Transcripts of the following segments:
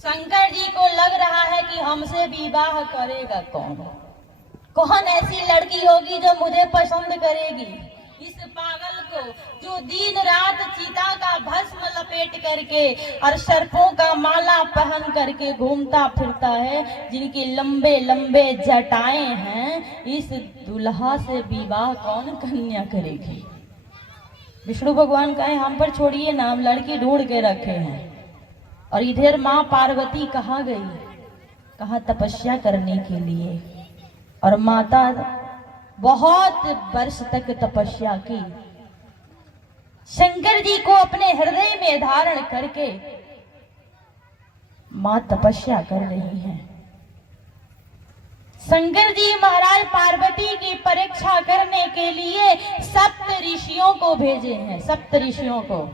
शंकर जी को लग रहा है कि हमसे विवाह करेगा कौन। कौन ऐसी लड़की होगी जो मुझे पसंद करेगी। इस पागल को जो दिन रात चीता का भस्म लपेट करके और सर्पों का माला पहन करके घूमता फिरता है, जिनके लंबे लंबे जटाएं हैं, इस दुल्हा से विवाह कौन कन्या करेगी। विष्णु भगवान कहे हम पर छोड़िए ना, हम लड़की ढूंढ के रखे हैं। और इधर माँ पार्वती कहाँ गई, कहा तपस्या करने के लिए। और माता बहुत वर्ष तक तपस्या की, शंकर जी को अपने हृदय में धारण करके मां तपस्या कर रही हैं। शंकर जी महाराज पार्वती की परीक्षा करने के लिए सप्त ऋषियों को भेजे हैं। सप्त ऋषियों को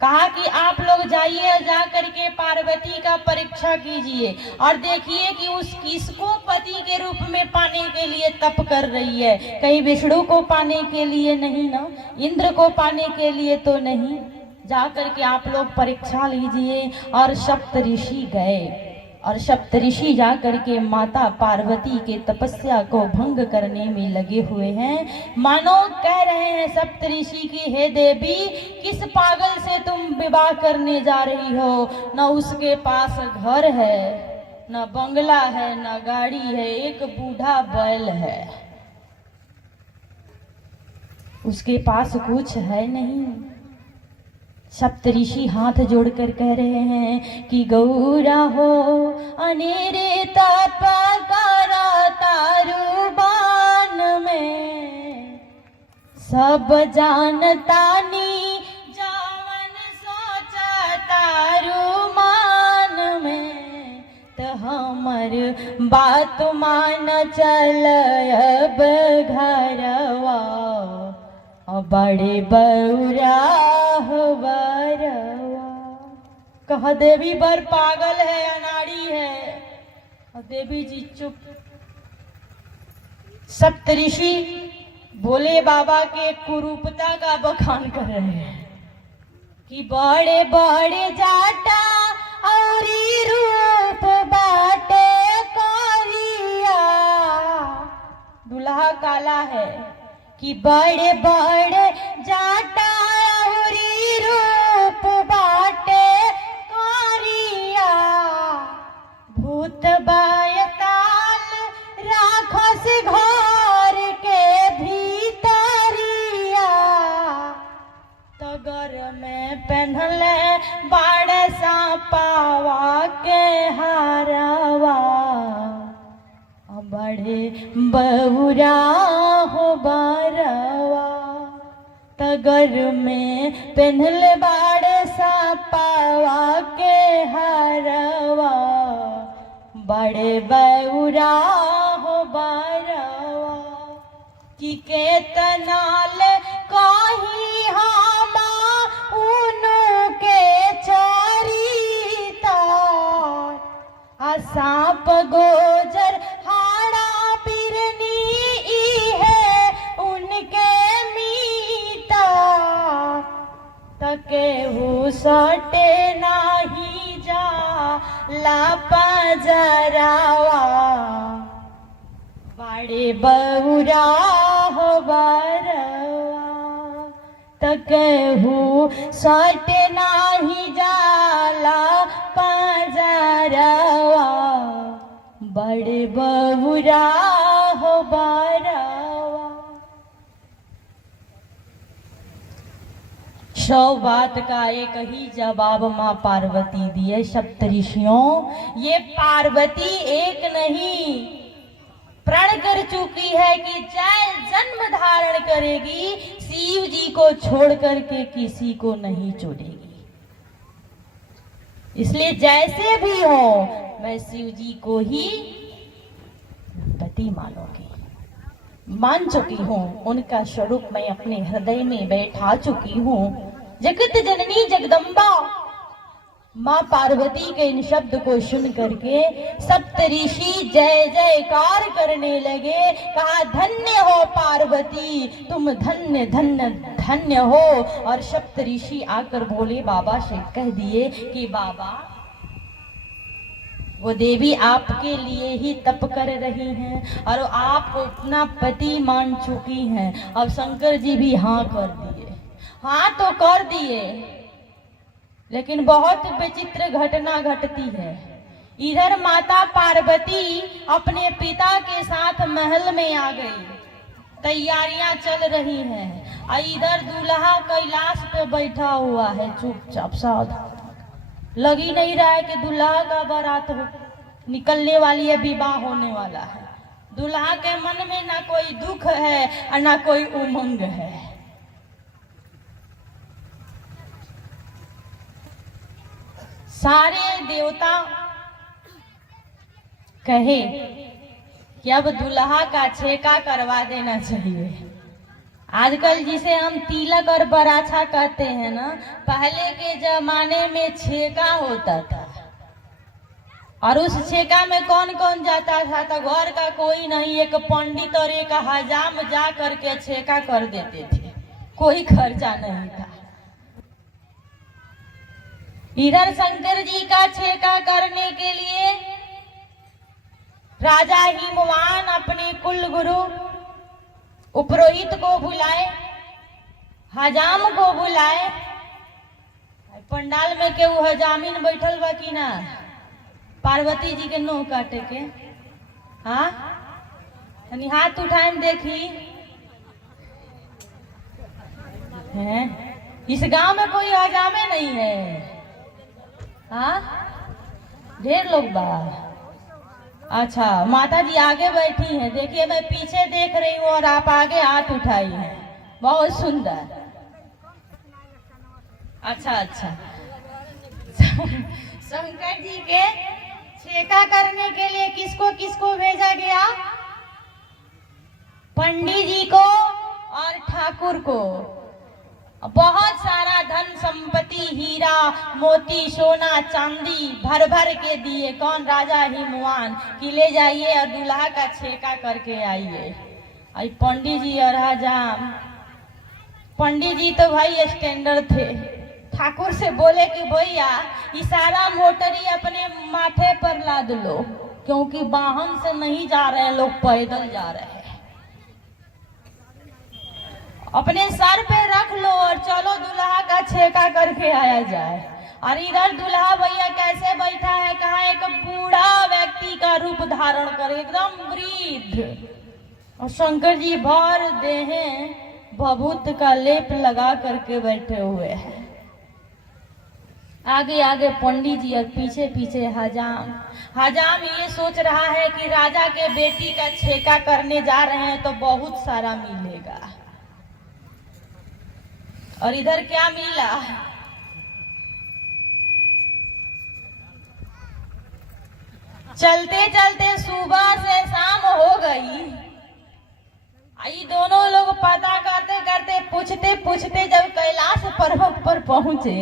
कहा कि आप लोग जाइए, जा करके पार्वती का परीक्षा कीजिए और देखिए कि उस किसको पति के रूप में पाने के लिए तप कर रही है। कहीं विष्णु को पाने के लिए नहीं ना, इंद्र को पाने के लिए तो नहीं। जा करके आप लोग परीक्षा लीजिए। और सप्त ऋषि गए और सप्तऋषि जा करके माता पार्वती के तपस्या को भंग करने में लगे हुए हैं। मानो कह रहे हैं सप्तऋषि की, हे देवी, किस पागल से तुम विवाह करने जा रही हो। न उसके पास घर है, न बंगला है, न गाड़ी है, एक बूढ़ा बैल है, उसके पास कुछ है नहीं। सप्तऋषि हाथ जोड़कर कह रहे हैं कि गौरा हो अनेरे तप करा तारुबान में, सब जानतानी जावन सोचा तारुमान में, तो हमर बात मान चल अब घरवा, बड़े बौरा हो बरवा। कहा देवी बर पागल है, अनाड़ी है। और देवी जी चुप। सप्तऋषि भोले बाबा के कुरूपता का बखान कर रहे हैं कि बड़े बड़े जाटा और रूप बाटे करिया। दुल्हा काला है कि बड़े बड़े जाटा और रूप बाटे करिया, भूत बायताल राखस घर के भीतरिया, तगर में पहनले बाड़े सा पावा के हारवा, बड़े बौरा हो बरवा, तगर में पहनल बाड़े सा पावा के हरवा, बड़े बौरा हो बरवा। कि केतनाल कही हामा उनु के चरिता, आ सांप गोजर हाड़ा बिरनी है उनके मीता, तकेहू सटे नाही जा लापा जरावा, बड़े बौरा हो बरवा, तकेहू सटे नाही जाला पजरवा, बड़े बौरा हो बरवा। 100 बात का एक ही जवाब माँ पार्वती दिए। सप्तऋषियों, ये पार्वती एक नहीं प्रण कर चुकी है कि चाहे जन्म धारण करेगी, शिव जी को छोड़ करके किसी को नहीं छोड़ेगी। इसलिए जैसे भी हो मैं शिव जी को ही पति मानूंगी, मान चुकी हूँ। उनका स्वरूप मैं अपने हृदय में बैठा चुकी हूँ। जगत जननी जगदम्बा माँ पार्वती के इन शब्द को सुन करके सप्तऋषि जय जयकार करने लगे। कहा धन्य हो पार्वती, तुम धन्य धन्य धन्य हो। और सप्तऋषि आकर भोले बाबा से कह दिए कि बाबा वो देवी आपके लिए ही तप कर रही हैं और आप अपना पति मान चुकी हैं। अब शंकर जी भी हाँ कर दिए, हाँ तो कर दिए, लेकिन बहुत विचित्र घटना घटती है। इधर माता पार्वती अपने पिता के साथ महल में आ गई, तैयारियां चल रही हैं, और इधर दूल्हा कैलाश पे बैठा हुआ है चुपचाप सावधान। लग ही नहीं रहा है कि दूल्हा का बारात हो निकलने वाली है, विवाह होने वाला है। दूल्हा के मन में ना कोई दुख है और ना कोई उमंग है। सारे देवता कहे कि अब दूल्हा का छेका करवा देना चाहिए। आजकल जिसे हम तिलक और बराछा कहते हैं ना, पहले के जमाने में छेका होता था, और उस छेका में कौन कौन जाता था? तो घर का कोई नहीं, एक पंडित और एक हजाम जा करके छेका कर देते थे, कोई खर्चा नहीं था। इधर शंकर जी का छेका करने के लिए राजा हिमवान अपने कुल गुरु उपरोहित को बुलाए, हजाम को बुलाए। पंडाल में केहू हजामिन बैठल बा कि ना? पार्वती जी के नो काटे के, हाँ यानी हाथ उठाए देखी है। इस गांव में कोई हजामे नहीं है, हाँ ढेर लोग बा। अच्छा, माता जी आगे बैठी हैं, देखिए मैं पीछे देख रही हूँ और आप आगे हाथ उठाई हैं, बहुत सुंदर। अच्छा अच्छा शंकर जी के छेका करने के लिए किसको किसको भेजा गया? पंडित जी को और ठाकुर को। बहुत सारा धन संपत्ति, हीरा मोती सोना चांदी भर भर के दिए। कौन? राजा हिमवान कि ले जाइए और दूल्हा का छेका करके आइए। आई पंडित जी और हजाम, पंडित जी तो भाई स्टैंडर्ड थे, ठाकुर से बोले कि भैया इशारा मोटरी अपने माथे पर लाद लो, क्योंकि वाहन से नहीं जा रहे हैं लोग, पैदल जा रहे हैं। अपने सर पे रख लो और चलो दूल्हा का छेका करके आया जाए। और इधर दूल्हा भैया कैसे बैठा है? कहा एक बूढ़ा व्यक्ति का रूप धारण कर, एकदम वृद्ध, और शंकर जी भर देहे भभूत का लेप लगा करके बैठे हुए हैं। आगे आगे पंडित जी और पीछे पीछे हजाम। हजाम ये सोच रहा है कि राजा के बेटी का छेका करने जा रहे हैं तो बहुत सारा मिलेगा, और इधर क्या मिला? चलते चलते सुबह से शाम हो गई। आई दोनों लोग पता करते करते पूछते पूछते जब कैलाश पर्वत पर पहुंचे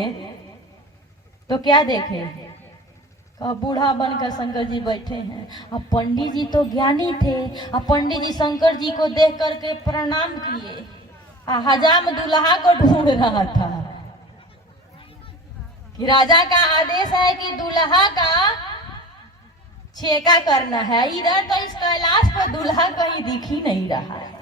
तो क्या देखे? बूढ़ा बनकर शंकर जी बैठे हैं। अब पंडित जी तो ज्ञानी थे, अब पंडित जी शंकर जी को देख करके प्रणाम किए। हजाम दूल्हा को ढूंढ रहा था कि राजा का आदेश है कि दूल्हा का छेका करना है। इधर तो इस कैलाश पर दूल्हा कहीं दिख ही नहीं रहा है।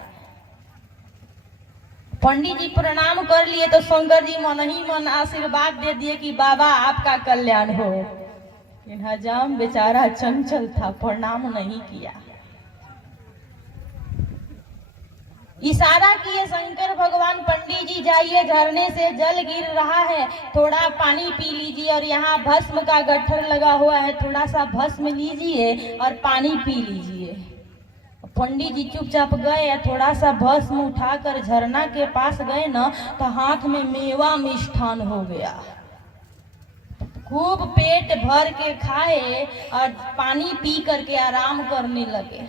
पंडित जी प्रणाम कर लिए तो शंकर जी मन ही मन आशीर्वाद दे दिए कि बाबा आपका कल्याण हो। लेकिन हजाम बेचारा चंचल था, प्रणाम नहीं किया। इशारा किए शंकर भगवान, पंडित जी जाइए, झरने से जल गिर रहा है, थोड़ा पानी पी लीजिए, और यहाँ भस्म का गट्ठर लगा हुआ है, थोड़ा सा भस्म लीजिए और पानी पी लीजिए। पंडित जी चुपचाप गए, थोड़ा सा भस्म उठाकर झरना के पास गए ना, तो हाथ में मेवा मिष्ठान हो गया। खूब पेट भर के खाए और पानी पी करके आराम करने लगे।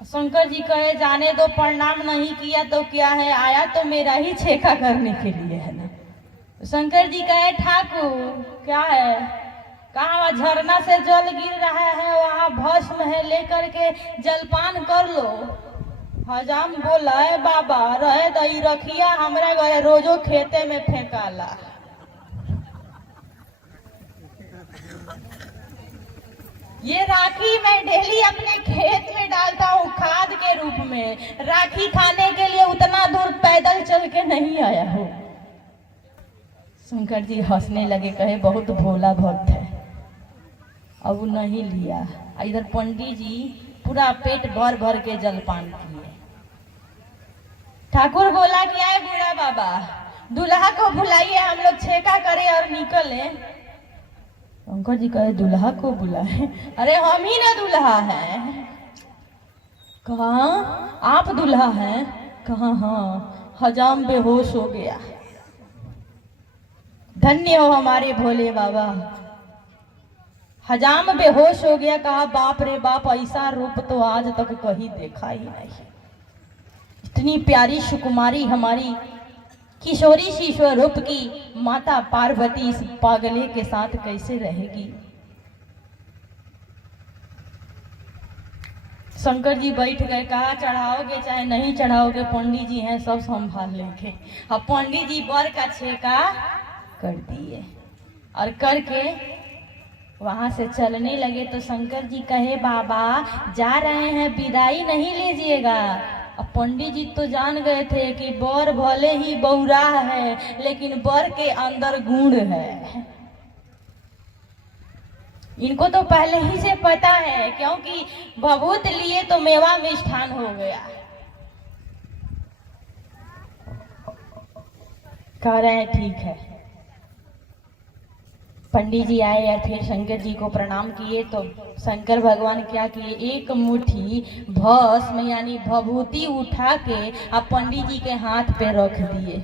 शंकर जी कहे जाने दो, प्रणाम नहीं किया तो क्या है, आया तो मेरा ही छेका करने के लिए है ना। शंकर जी कहे ठाकुर क्या है? कहा झरना से जल गिर रहा है, वहाँ भस्म है, लेकर के जलपान कर लो। हजाम बोला है बाबा रहे दही रखिया, हमरा गए रोजो खेते में फेंकाला। ये राखी मैं डेली अपने खेत में डालता हूँ खाद के रूप में। राखी खाने के लिए उतना दूर पैदल चल के नहीं आया हूँ। शंकर जी हंसने लगे, कहे बहुत भोला भक्त है। अब वो नहीं लिया। इधर पंडित जी पूरा पेट भर भर के जलपान किए। ठाकुर बोला कि आए बूढ़ा बाबा, दूल्हा को बुलाइए, हम लोग छेका करें और निकले। शंकर जी कहे दूल्हा को बुलाए? अरे हम ही ना दूल्हा है। कहा आप दूल्हा हैं? कहा हाँ। हजाम बेहोश हो गया। धन्य हो हमारे भोले बाबा। हजाम बेहोश हो गया। कहा बाप रे बाप, ऐसा रूप तो आज तक कहीं देखा ही नहीं। इतनी प्यारी सुकुमारी हमारी किशोरी शीशो रूप की माता पार्वती इस पागले के साथ कैसे रहेगी? शंकर जी बैठ गए। कहा चढ़ाओगे चाहे नहीं चढ़ाओगे, पंडित जी हैं सब संभाल लेंगे। अब पंडित जी बर का छेका कर दिए और करके वहां से चलने लगे। तो शंकर जी कहे बाबा जा रहे हैं, विदाई नहीं लीजिएगा। अब पंडित जी तो जान गए थे कि बर भले ही बौरा है लेकिन बर के अंदर गुण है। इनको तो पहले ही से पता है, क्योंकि भभूत लिए तो मेवा मिष्ठान हो गया। कह रहे हैं ठीक है। पंडित जी आए और फिर शंकर जी को प्रणाम किए। तो शंकर भगवान क्या किए, एक मुट्ठी भस्म यानी भभूति उठा के अब पंडित जी के हाथ पे रख दिए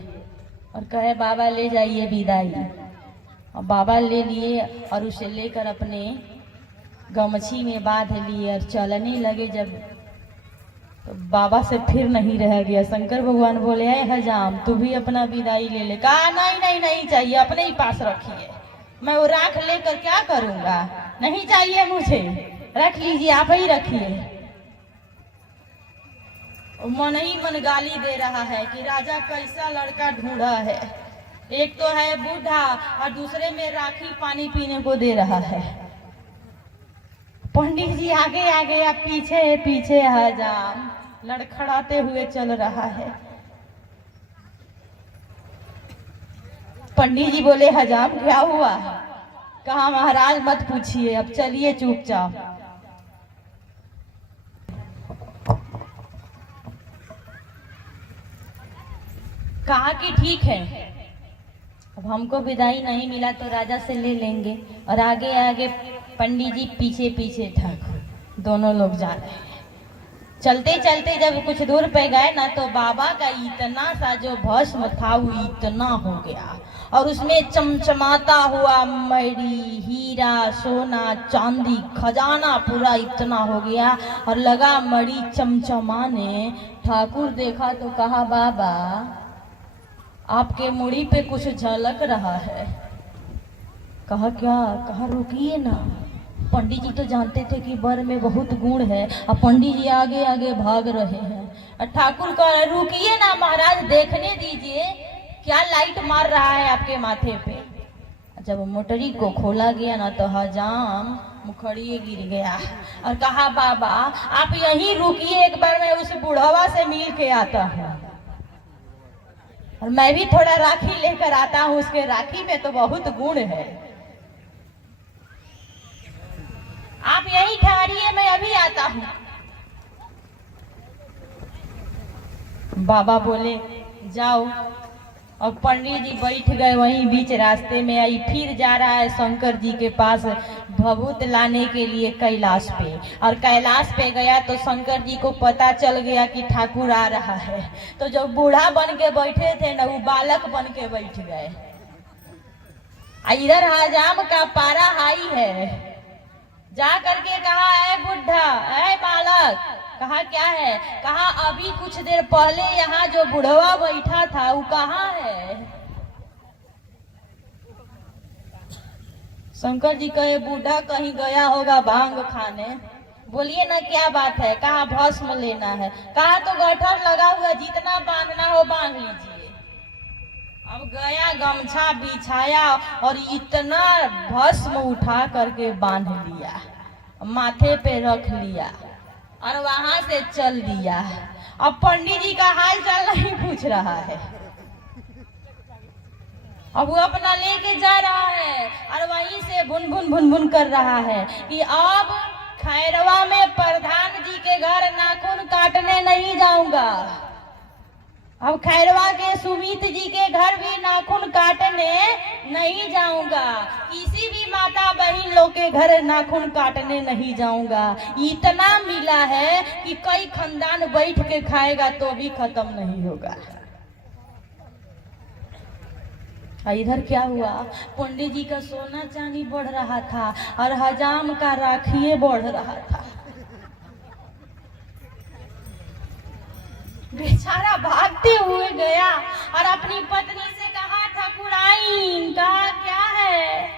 और कहे बाबा ले जाइए विदाई। और बाबा ले लिए और उसे लेकर अपने गमछी में बांध लिए और चलने लगे। जब तो बाबा से फिर नहीं रह गया। शंकर भगवान बोले है हजाम तू भी अपना विदाई ले ले। कहा नहीं नहीं नहीं चाहिए, अपने ही पास रखिए, मैं वो राख लेकर क्या करूंगा, नहीं चाहिए मुझे, रख लीजिए, आप ही रखिए। मन ही मन गाली दे रहा है कि राजा कैसा लड़का ढूंढा है, एक तो है बूढ़ा और दूसरे में राखी पानी पीने को दे रहा है। पंडित जी आगे आगे या पीछे पीछे हजाम लड़खड़ाते हुए चल रहा है। पंडित जी बोले हजाम क्या हुआ? कहा महाराज मत पूछिए, अब चलिए चुपचाप। कहा कि ठीक है, अब हमको विदाई नहीं मिला तो राजा से ले लेंगे। और आगे आगे पंडित जी पीछे पीछे ठाकुर, दोनों लोग जा रहे हैं। चलते चलते जब कुछ दूर पे गए ना तो बाबा का इतना सा जो भस्म था वो इतना हो गया और उसमें चमचमाता हुआ मणि, हीरा, सोना, चांदी, खजाना पूरा इतना हो गया और लगा मणि चमचमाने। ठाकुर देखा तो कहा बाबा आपके मुड़ी पे कुछ झलक रहा है। कहा क्या? कहा रुकिए ना, पंडित जी तो जानते थे कि बर में बहुत गुण है। अब पंडित जी आगे आगे भाग रहे हैं और ठाकुर कह रहे रुकिए ना महाराज, देखने दीजिए क्या लाइट मार रहा है आपके माथे पे। जब मोटरी को खोला गया ना तो हजाम मुखड़िए गिर गया और कहा बाबा आप यहीं रुकिए, एक बार मैं उस बुढ़वा से मिल के आता हूँ और मैं भी थोड़ा राखी लेकर आता हूँ, उसके राखी में तो बहुत गुण है। आप यहीं ठहरिए, मैं अभी आता हूँ। बाबा बोले जाओ। और पंडित जी बैठ गए वहीं बीच रास्ते में। आई फिर जा रहा है शंकर जी के पास भभूत लाने के लिए कैलाश पे। और कैलाश पे गया तो शंकर जी को पता चल गया कि ठाकुर आ रहा है। तो जो बूढ़ा बन के बैठे थे ना वो बालक बन के बैठ गए। इधर हजाम का पारा हाई है। जा करके कहा है बुढ़ा, है बालक। कहा क्या है? कहा अभी कुछ देर पहले यहाँ जो बुढ़वा बैठा था वो कहाँ है? शंकर जी कहे बूढ़ा कहीं गया होगा भांग खाने। बोलिए ना क्या बात है? कहा भस्म लेना है। कहा तो गठर लगा हुआ, जितना बांधना हो बांध लीजिए। अब गया गमछा बिछाया और इतना भस्म उठा करके बांध लिया माथे पे रख लिया और वहां से चल दिया। अब पंडित जी का हाल चाल नहीं पूछ रहा है, अब वो अपना लेके जा रहा है और वहीं से बुन बुन बुन बुन कर रहा है कि अब खैरवा में प्रधान जी के घर नाखून काटने नहीं जाऊंगा, अब खैरवा के सुमित जी के घर भी नाखून काटने नहीं जाऊंगा, किसी भी माता बहन लोग के घर नाखून काटने नहीं जाऊंगा। इतना मिला है कि कई खानदान बैठ के खाएगा तो भी खत्म नहीं होगा। इधर क्या हुआ, पंडित जी का सोना चांदी बढ़ रहा था और हजाम का राखिए बढ़ रहा था। बेचारा भागते हुए गया और अपनी पत्नी से कहा, ठाकुराइन कहा क्या है?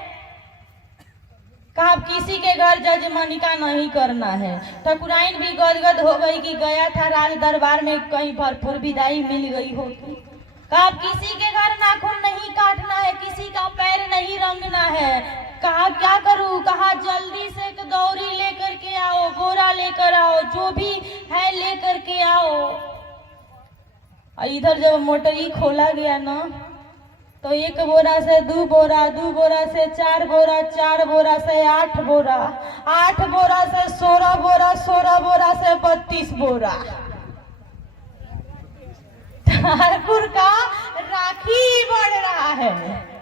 कहा किसी के घर जजमानिका नहीं करना है। ठाकुराइन भी गदगद हो गई कि गया था राज दरबार में, कहीं भरपूर विदाई मिल गई होगी। कहा किसी के घर नाखून नहीं काटना है, किसी का पैर नहीं रंगना है। कहा क्या करूं? कहा जल्दी से एक दौरी लेकर के आओ, बोरा लेकर आओ, जो भी है लेकर के आओ। इधर जब मोटरी खोला गया ना तो 1 बोरा से 2 बोरा, 2 बोरा से 4 बोरा, 4 बोरा से 8 बोरा, 8 बोरा से 16 बोरा, 16 बोरा से 32 बोरा ठाकुर का राखी बढ़ रहा है।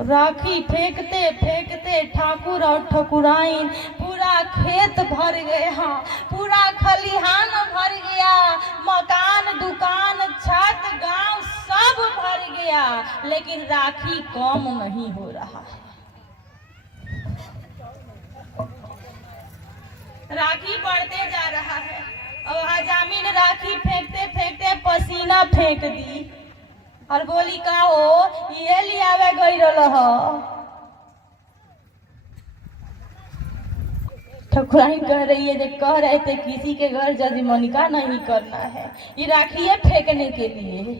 राखी फेंकते फेंकते ठाकुर और ठाकुराइन पूरा खेत भर गया, पूरा खलिहान भर गया, मकान दुकान छत गांव सब भर गया, लेकिन राखी कम नहीं हो रहा है। राखी बढ़ते जा रहा है और हजामिन राखी फेंकते फेंकते पसीना फेंक दी और बोली का हो ये लियावे गई रहा। ठाकुराइन कह रही है, कह रहे थे किसी के घर जजमानिका नहीं करना है, ये राखिए फेंकने के लिए।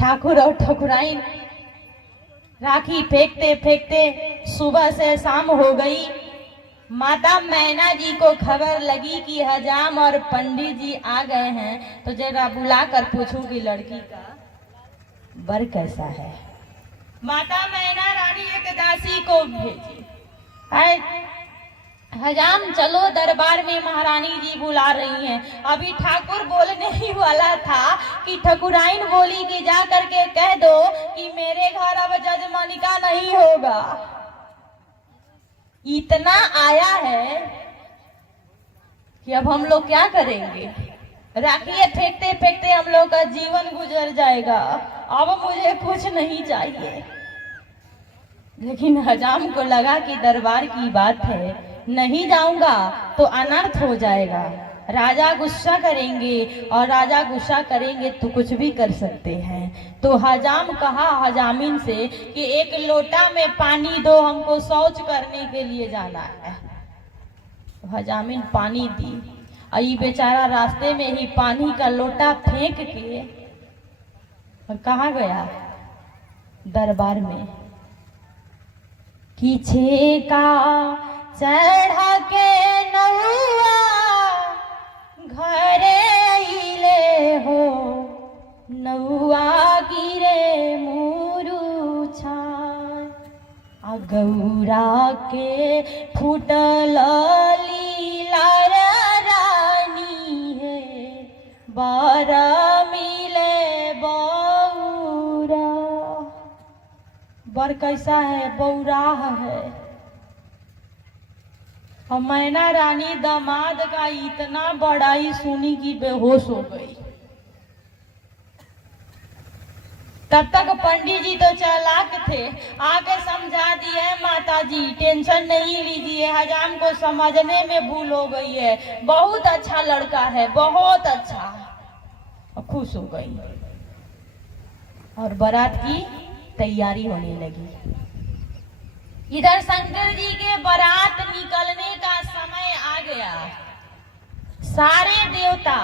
ठाकुर और ठाकुराइन राखी फेंकते फेंकते सुबह से शाम हो गई। माता मैना जी को खबर लगी कि हजाम और पंडित जी आ गए हैं, तो जरा बुला कर पूछूं कि लड़की का बर कैसा है। माता मैना रानी एक दासी को भेजी, हजाम चलो दरबार में महारानी जी बुला रही हैं। अभी ठाकुर बोलने ही वाला था कि ठाकुराइन बोली कि जा करके कह दो कि मेरे घर अब जजमानिका नहीं होगा। इतना आया है कि अब हम लोग क्या करेंगे, राखिए फेंकते फेंकते हम लोग का जीवन गुजर जाएगा, अब मुझे कुछ नहीं चाहिए। लेकिन हजाम को लगा कि दरबार की बात है, नहीं जाऊंगा तो अनर्थ हो जाएगा, राजा गुस्सा करेंगे और राजा गुस्सा करेंगे तो कुछ भी कर सकते हैं। तो हजाम कहा हजामिन से कि 1 लोटा में पानी दो, हमको शौच करने के लिए जाना है। तो हजामिन पानी दी और ये बेचारा रास्ते में ही पानी का लोटा फेंक के और कहाँ गया, दरबार में। पीछे का चढ़ा के नौआ घरे ले हो, नौआ गिरे मुरुछा, गौरा के फुटल लीला रानी है, बर मिले बौरा। बर कैसा है, बौराह है। और मैना रानी दामाद का इतना बड़ाई सुनी कि बेहोश हो गई। तब तक पंडित जी तो चालाक थे, आके समझा दिए माता जी टेंशन नहीं लीजिए, हजाम को समझने में भूल हो गई है, बहुत अच्छा लड़का है, बहुत अच्छा। और खुश हो गई और बारात की तैयारी होने लगी। इधर शंकर जी के बारात निकलने का समय आ गया। सारे देवता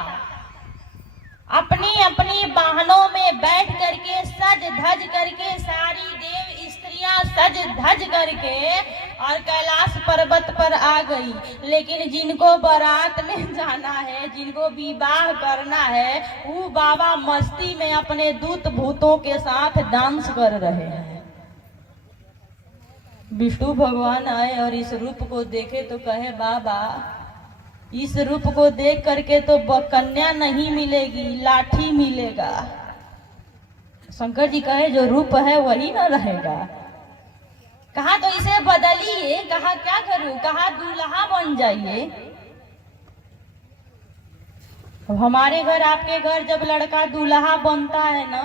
अपनी अपनी वाहनों में बैठ करके सज धज करके सारी सज धज करके और कैलाश पर्वत पर आ गई। लेकिन जिनको बारात में जाना है, जिनको विवाह करना है, वो बाबा मस्ती में अपने दूत भूतों के साथ डांस कर रहे हैं। विष्णु भगवान आए और इस रूप को देखे तो कहे, बाबा इस रूप को देख करके तो कन्या नहीं मिलेगी, लाठी मिलेगा। शंकर जी कहे, जो रूप है वही ना रहेगा। कहा तो इसे बदलिए। कहा क्या करूं? कहा दूल्हा बन जाइए। तो हमारे घर, आपके घर जब लड़का दूल्हा बनता है ना,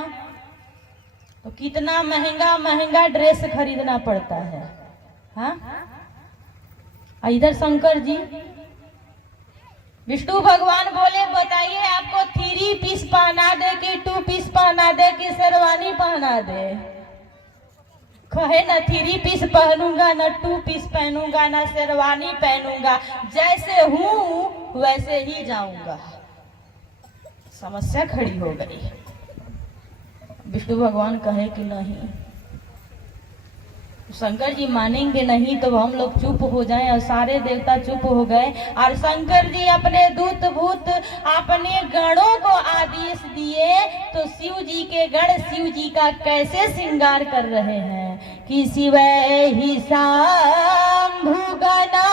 तो कितना महंगा महंगा ड्रेस खरीदना पड़ता है। हाँ, इधर शंकर जी, विष्णु भगवान बोले, बताइए आपको 3 पीस पहना दे कि 2 पीस पहना दे कि शेरवानी पहना दे? कहे ना 3 पीस पहनूंगा, ना 2 पीस पहनूंगा, ना शेरवानी पहनूंगा, जैसे हूं वैसे ही जाऊंगा। समस्या खड़ी हो गई। विष्णु भगवान कहे कि नहीं। शंकर जी मानेंगे नहीं तो हम लोग चुप हो जाएं, और सारे देवता चुप हो गए। और शंकर जी अपने दूत भूत अपने गणों को आदेश दिए। तो शिव जी के गण शिव जी का कैसे श्रृंगार कर रहे हैं कि शिवै ही शंभु गणा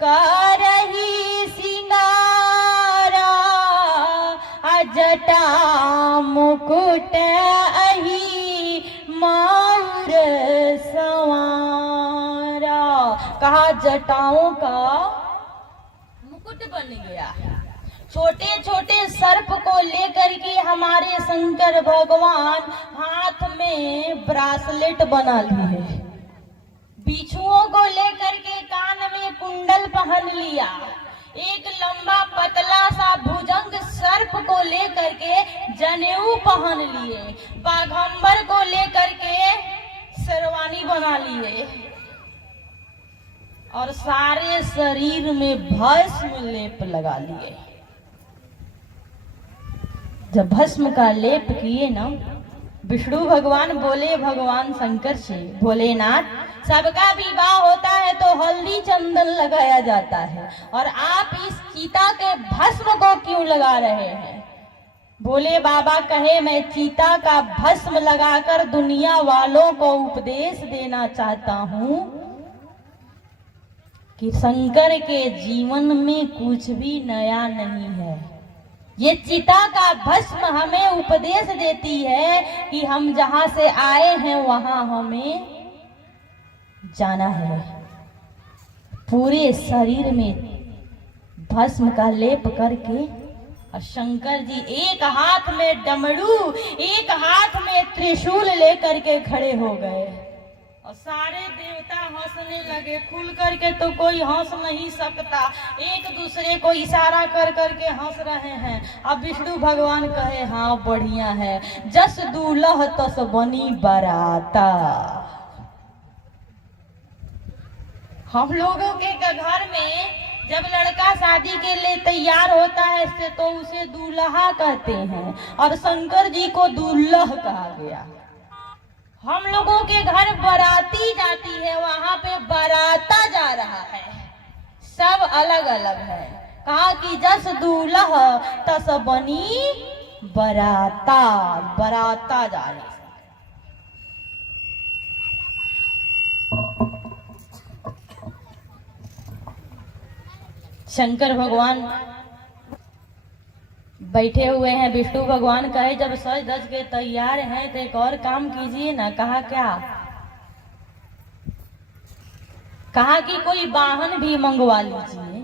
करहि श्रृंगारा, जटा मुकुट अहि माउर संवारा। कहा जटाओं का मुकुट बन गया। छोटे छोटे सर्प को लेकर के हमारे शंकर भगवान हाथ में ब्रासलेट बना लिए। बिच्छुओं को लेकर के कान में कुंडल पहन लिया। एक लंबा पतला सा भुजंग सर्प को लेकर के जनेऊ पहन लिए। बाघंबर को लेकर के शेरवानी बना लिए और सारे शरीर में भस्म लेप लगा लिए। जब भस्म का लेप किए ना, विष्णु भगवान बोले भगवान शंकर से, भोलेनाथ, सबका विवाह होता है तो हल्दी चंदन लगाया जाता है, और आप इस चीता के भस्म को क्यों लगा रहे हैं? बोले बाबा कहे, मैं चीता का भस्म लगाकर दुनिया वालों को उपदेश देना चाहता हूँ कि शंकर के जीवन में कुछ भी नया नहीं है। ये चिता का भस्म हमें उपदेश देती है कि हम जहां से आए हैं वहां हमें जाना है। पूरे शरीर में भस्म का लेप करके और शंकर जी एक हाथ में डमरू, एक हाथ में त्रिशूल लेकर के खड़े हो गए और सारे देवता हंसने लगे। खुल करके तो कोई हंस नहीं सकता, एक दूसरे को इशारा कर करके हंस रहे हैं। अब विष्णु भगवान कहे, हाँ बढ़िया है, जस दूल्हा तस बनी बराता। हम लोगों के घर में जब लड़का शादी के लिए तैयार होता है से तो उसे दूल्हा कहते हैं, और शंकर जी को दूल्हा कहा गया। हम लोगों के घर बाराती जाती है, वहां पे बाराता जा रहा है, सब अलग अलग है। कहा कि जस दूल्हा तस बनी बराता, बराता जा रही। शंकर भगवान बैठे हुए हैं। विष्णु भगवान कहे, जब सज धज के तैयार हैं तो एक और काम कीजिए ना। कहा क्या? कहा कि कोई वाहन भी मंगवा लीजिए।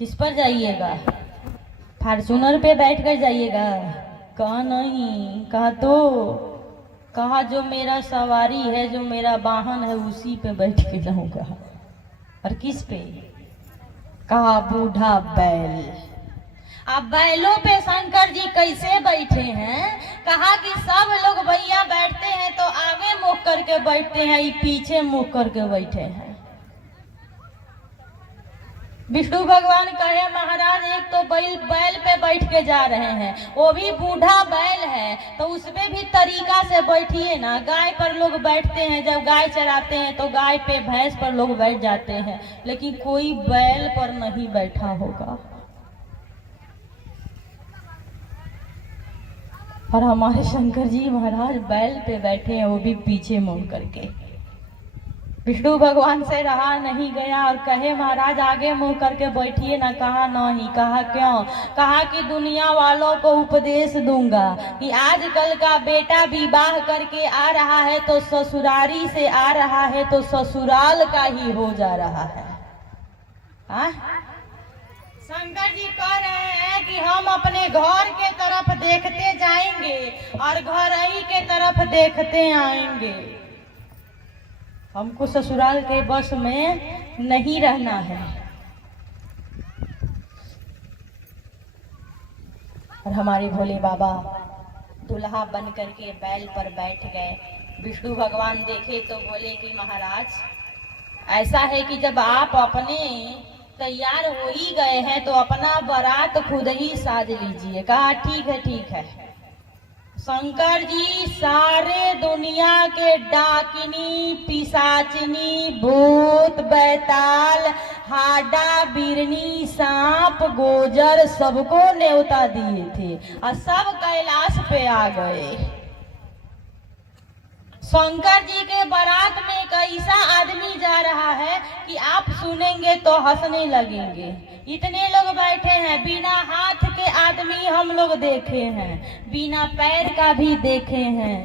किस पर जाइएगा? फॉर्च्यूनर पे बैठ कर जाइएगा? कहा नहीं। कहा तो? कहा जो मेरा सवारी है, जो मेरा वाहन है, उसी पे बैठ के जाऊंगा। और किस पे? कहा बूढ़ा बैल। अब बैलों पे शंकर जी कैसे बैठे हैं? कहा कि सब लोग भैया बैठते हैं तो आगे मुख करके बैठते हैं, ये पीछे मुख करके बैठे हैं। विष्णु भगवान कहे, महाराज एक तो बैल पे बैठ के जा रहे हैं, वो भी बूढ़ा बैल है, तो उसमें भी तरीका से बैठिए ना, गाय पर लोग बैठते हैं, जब गाय चराते हैं तो गाय पे भैंस पर लोग बैठ जाते हैं, लेकिन कोई बैल पर नहीं बैठा होगा। और हमारे शंकर जी महाराज बैल पे बैठे हैं, वो भी पीछे मुड़ करके। विष्णु भगवान से रहा नहीं गया और कहे महाराज आगे मुंह करके बैठिए ना। कहा नहीं। कहा क्यों? कहा कि दुनिया वालों को उपदेश दूंगा कि आजकल का बेटा विवाह करके आ रहा है तो ससुरारी से आ रहा है तो ससुराल का ही हो जा रहा है। शंकर जी कह रहे हैं कि हम अपने घर के तरफ देखते जाएंगे और घर ही के तरफ देखते आएंगे। हमको ससुराल के बस में नहीं रहना है। और हमारे भोले बाबा दुल्हा बन करके बैल पर बैठ गए। विष्णु भगवान देखे तो बोले कि महाराज ऐसा है कि जब आप अपने तैयार हो ही गए हैं तो अपना बारात खुद ही साज लीजिए। कहा ठीक है ठीक है। शंकर जी सारे दुनिया के डाकिनी, पिशाचिनी, भूत, बैताल, हाडा, बिरनी, सांप, गोजर सबको न्योता दिए थे और सब कैलाश पे आ गए। शंकर जी के बारात में एक ऐसा आदमी जा रहा है कि आप सुनेंगे तो हंसने लगेंगे। इतने लोग बैठे हैं, बिना हाथ के आदमी हम लोग देखे हैं, बिना पैर का भी देखे हैं,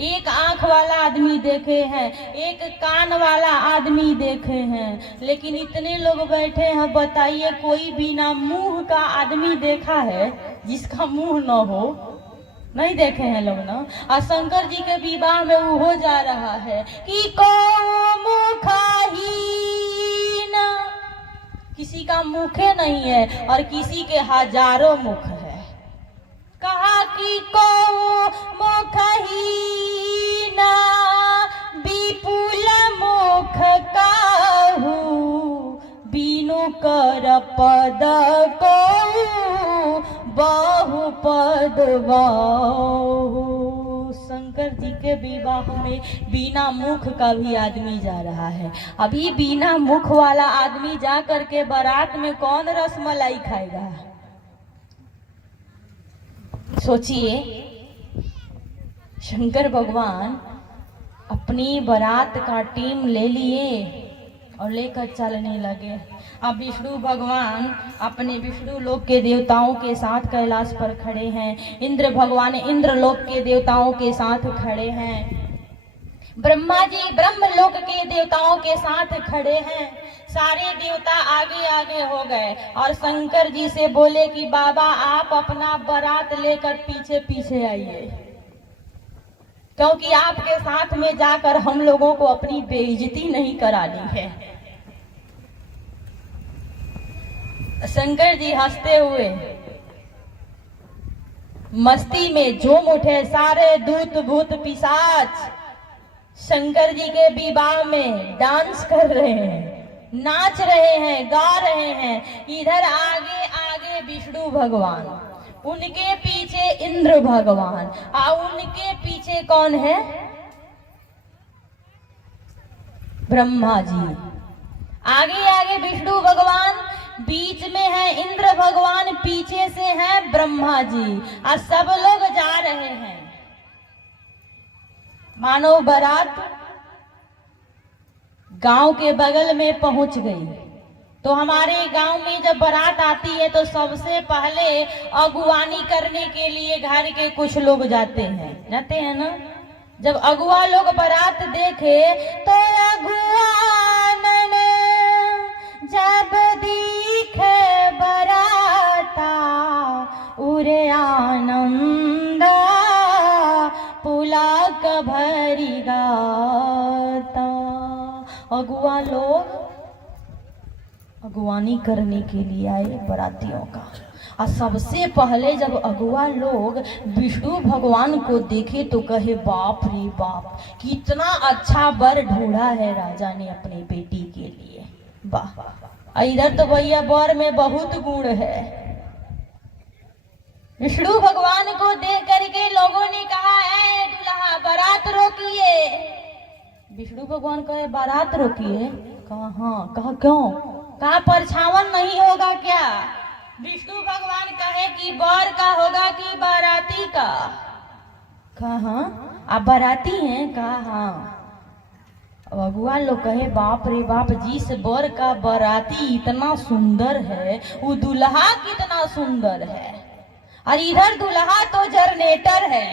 एक आंख वाला आदमी देखे हैं, एक कान वाला आदमी देखे हैं, लेकिन इतने लोग बैठे हैं, बताइए कोई बिना मुंह का आदमी देखा है? जिसका मुंह न हो, नहीं देखे हैं लोग ना। और शंकर जी के विवाह में वो हो जा रहा है कि किसी का मुखे नहीं है और किसी के हजारों मुख है। कहा कि मुखहीना विपुल मुख काहू बीनु कर पद को बहु पद बाहु। शंकर जी के विवाह में बिना मुख का भी आदमी जा रहा है। अभी बिना मुख वाला आदमी जा करके बारात में कौन रसमलाई खाएगा? सोचिए, शंकर भगवान अपनी बारात का टीम ले लिए और लेकर चलने लगे। अब विष्णु भगवान अपने विष्णु लोक के देवताओं के साथ कैलाश पर खड़े हैं। इंद्र भगवान इंद्र लोक के देवताओं के साथ खड़े हैं। ब्रह्मा जी ब्रह्म लोक के देवताओं के साथ खड़े हैं। सारे देवता आगे आगे हो गए और शंकर जी से बोले कि बाबा आप अपना बारात लेकर पीछे पीछे आइए, क्योंकि आपके साथ में जाकर हम लोगों को अपनी बेइज्जती नहीं करानी है। शंकर जी हंसते हुए मस्ती में झूम उठे। सारे दूत भूत पिशाच शंकर जी के विवाह में डांस कर रहे हैं, नाच रहे हैं, गा रहे हैं। इधर आगे आगे विष्णु भगवान, उनके पीछे इंद्र भगवान और उनके पीछे कौन है? ब्रह्मा जी। आगे आगे विष्णु भगवान, बीच में है इंद्र भगवान, पीछे से है ब्रह्मा जी और सब लोग जा रहे हैं। मानो बारात गांव के बगल में पहुंच गई। तो हमारे गांव में जब बारात आती है तो सबसे पहले अगुवानी करने के लिए घर के कुछ लोग जाते हैं ना। जब अगुआ लोग बारात देखे तो अगुआन जब दिखे बराता उरे आनंदा पुलाक भरी गाता। अगुआ लोग अगुवानी करने के लिए आए बरातियों का। और सबसे पहले जब अगुआ लोग विष्णु भगवान को देखे तो कहे बाप रे बाप, कितना अच्छा वर ढूंढा है राजा ने अपनी बेटी के लिए। वाह, इधर तो भैया वर में बहुत गुण है। विष्णु भगवान को देख करके लोगों ने कहा, ऐ विष्णु भगवान कहे बारात रोकिए। कहा हाँ। कहा क्यों? कहा परछावन नहीं होगा क्या? विष्णु भगवान कहे कि बर का होगा कि बाराती का? कहा हाँ। आप बाराती हैं? कहा हाँ। भगवान लोग कहे बाप रे बाप, जिस बर का बाराती इतना सुंदर है वो दूल्हा कितना सुंदर है, और इधर दूल्हा तो जनरेटर है,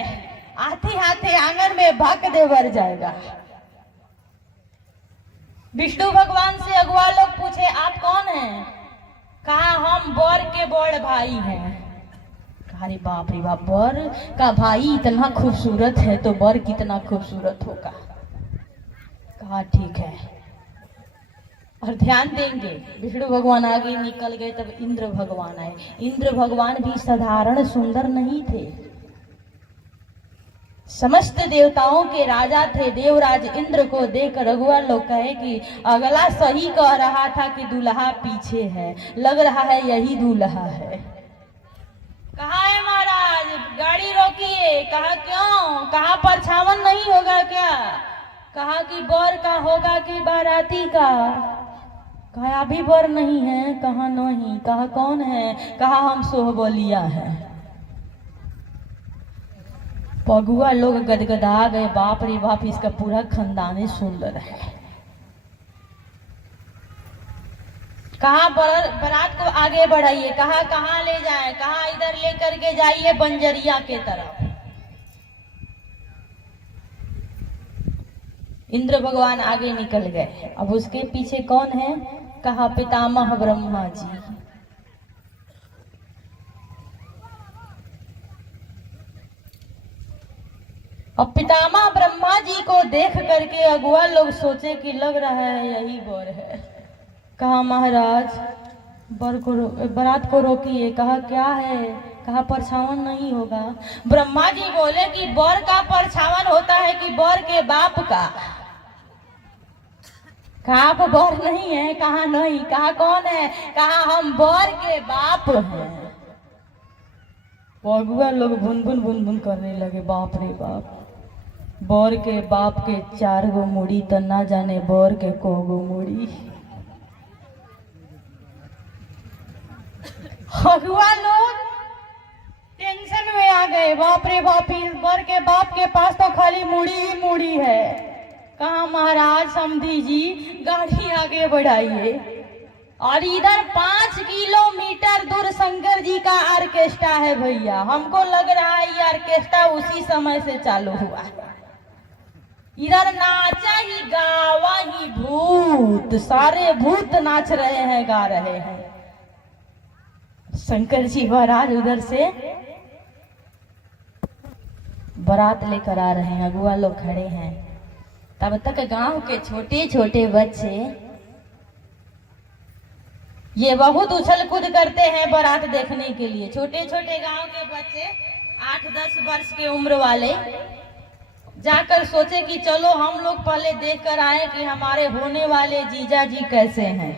आते आते आंगन में भक दे भर जाएगा। विष्णु भगवान से अगुआ लोग पूछे आप कौन हैं? कहा हम बर के बड़ भाई हैं। कहा अरे बाप रे बाप, बर का भाई इतना खूबसूरत है तो बर कितना खूबसूरत होगा। कहा ठीक है। और ध्यान देंगे, विष्णु भगवान आगे निकल गए, तब इंद्र भगवान आए। इंद्र भगवान भी साधारण सुंदर नहीं थे, समस्त देवताओं के राजा थे। देवराज इंद्र को देख रघुवर लोग कहे कि अगला सही कह रहा था कि दूल्हा पीछे है, लग रहा है यही दूल्हा है। कहा है महाराज गाड़ी रोकिए। कहा क्यों? कहा परछावन नहीं होगा क्या? कहा कि बर का होगा कि बाराती का? कहा अभी बर नहीं है। कहा नहीं। कहा कौन है? कहा हम सोहबलिया हैं। पगुआ लोग गदगदा गए, बाप रे बाप, इसका पूरा खानदान सुंदर है। कहा बारात को आगे बढ़ाइए। कहा कहाँ ले जाएं? कहा इधर लेकर के जाइए बंजरिया के तरफ। इंद्र भगवान आगे निकल गए। अब उसके पीछे कौन है? कहा पितामह ब्रह्मा जी। अब पितामह ब्रह्मा जी को देख करके अगुआ लोग सोचे कि लग रहा है यही बर है। कहा महाराज बारात को रोकिए। कहा क्या है? कहा परछावन नहीं होगा। ब्रह्मा जी बोले कि बर का परछावन होता है कि बर के बाप का? कहा आप बर नहीं है? कहा नहीं। कहा कौन है? कहा हम बर के बाप हैं। पगुआ लोग बुन बुन करने लगे, बाप रे बाप, बर के बाप के 4 गो मुड़ी तो ना जाने बर के को गो मुड़ी। पगुआ लोग टेंशन में आ गए, बाप रे बाप, इस बर के बाप के पास तो खाली मुड़ी ही मुड़ी है। कहा महाराज समधी जी गाड़ी आगे बढ़ाइए। और इधर 5 किलोमीटर दूर शंकर जी का ऑर्केस्ट्रा है भैया। हमको लग रहा है ये ऑर्केस्ट्रा उसी समय से चालू हुआ है। इधर नाचा ही गावा ही भूत, सारे भूत नाच रहे हैं, गा रहे हैं। शंकर जी महाराज उधर से बारात लेकर आ रहे हैं, अगुआ लोग खड़े हैं। तब तक गांव के छोटे छोटे बच्चे ये बहुत उछल कूद करते हैं बारात देखने के लिए। छोटे छोटे गांव के बच्चे 8-10 वर्ष के उम्र वाले जाकर सोचे कि चलो हम लोग पहले देख कर आए कि हमारे होने वाले जीजा जी कैसे हैं।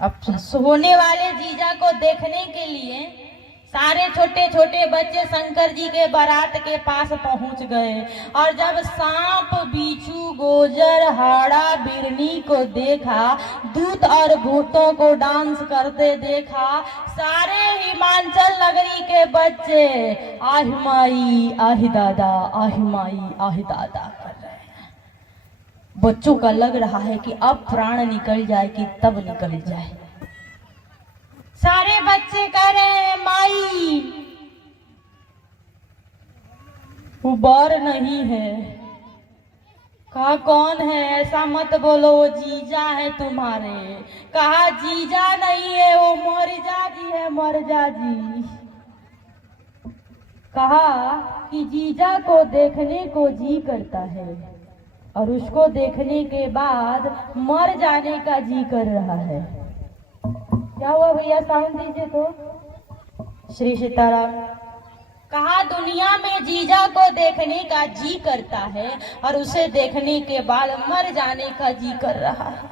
अब होने वाले जीजा को देखने के लिए सारे छोटे छोटे बच्चे शंकर जी के बारात के पास पहुंच गए। और जब सांप बिच्छू गोजर हाड़ा बिरनी को देखा, दूत और भूतों को डांस करते देखा, सारे हिमाचल नगरी के बच्चे आहि माई आहि दादा, आहि माई आहि दादा कर रहे हैं। बच्चों का लग रहा है कि अब प्राण निकल जाए कि तब निकल जाए। सारे बच्चे कह रहे हैं माई वो बर नहीं है। कहा कौन है? ऐसा मत बोलो, वो जीजा है तुम्हारे। कहा जीजा नहीं है, वो मरजा जी है, मरजा जी। कहा कि जीजा को देखने को जी करता है और उसको देखने के बाद मर जाने का जी कर रहा है। क्या हुआ भैया, साउंड दीजिए तो। श्री सीताराम। कहा दुनिया में जीजा को देखने का जी करता है और उसे देखने के बाद मर जाने का जी कर रहा है।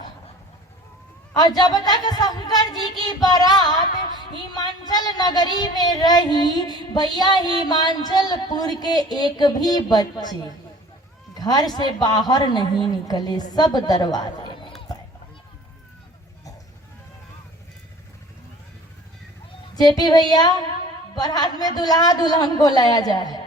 और जब तक शंकर जी की बारात हिमाचल नगरी में रही भैया, हिमाचलपुर के एक भी बच्चे घर से बाहर नहीं निकले, सब दरवाजे में पाए। जेपी भैया, बारात में दुल्हा दुल्हन को लाया जाए।